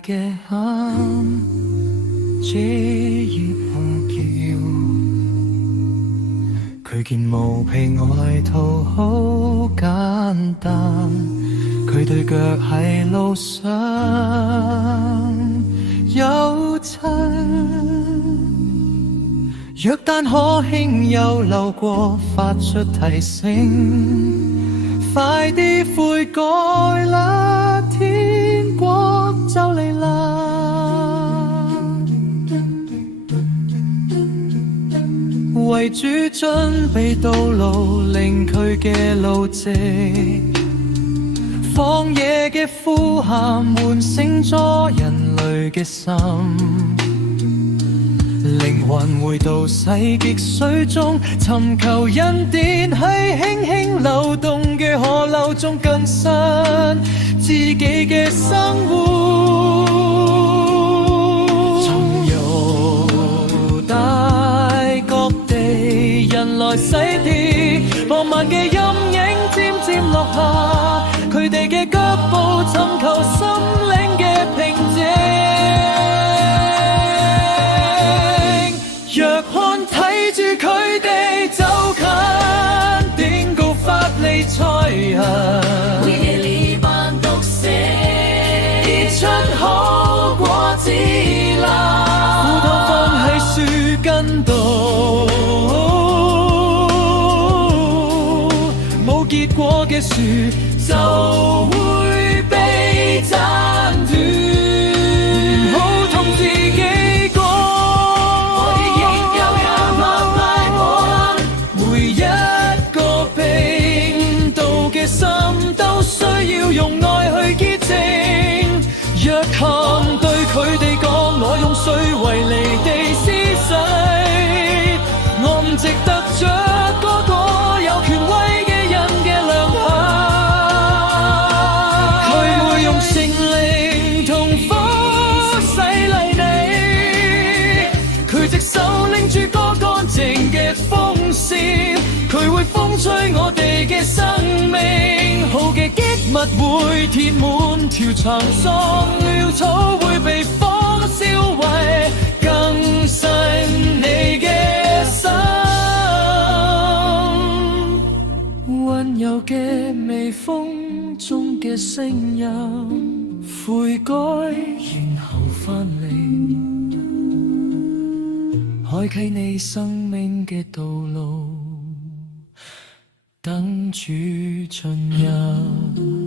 嘅喊，這熱紅橋，佢件毛皮外套好簡單，佢對腳喺路上有親。若但可輕又流過，發出提醒，快啲悔改啦，天國就嚟啦。為主準備道路，令佢嘅路直，荒野嘅呼喊喚醒咗人類嘅心，靈魂回到洗極水中，尋求恩典喺輕輕流動嘅河流中更新自己嘅生活。從猶大各地人來洗滌，傍晚嘅陰影漸漸落下，佢哋嘅腳步尋求心靈嘅平靜。若看睇住佢哋就近，定告法利賽人，會夜裏班毒蛇，結出好果子啦。斧頭放喺樹根度，冇結果嘅樹就會被斬斷。用愛去潔淨，若肯對佢哋講，我用水為離地施洗，我唔值得着嗰個有權威嘅人嘅良下。佢會用聖靈同火洗禮你，佢隻手拎住個乾淨嘅風扇，佢會風吹我哋嘅生命，好嘅物會填滿條長喪，潦草會被火燒毀，更新你嘅心。溫柔嘅微風中嘅聲音，悔改然後翻嚟，開啟你生命嘅道路，等主進入。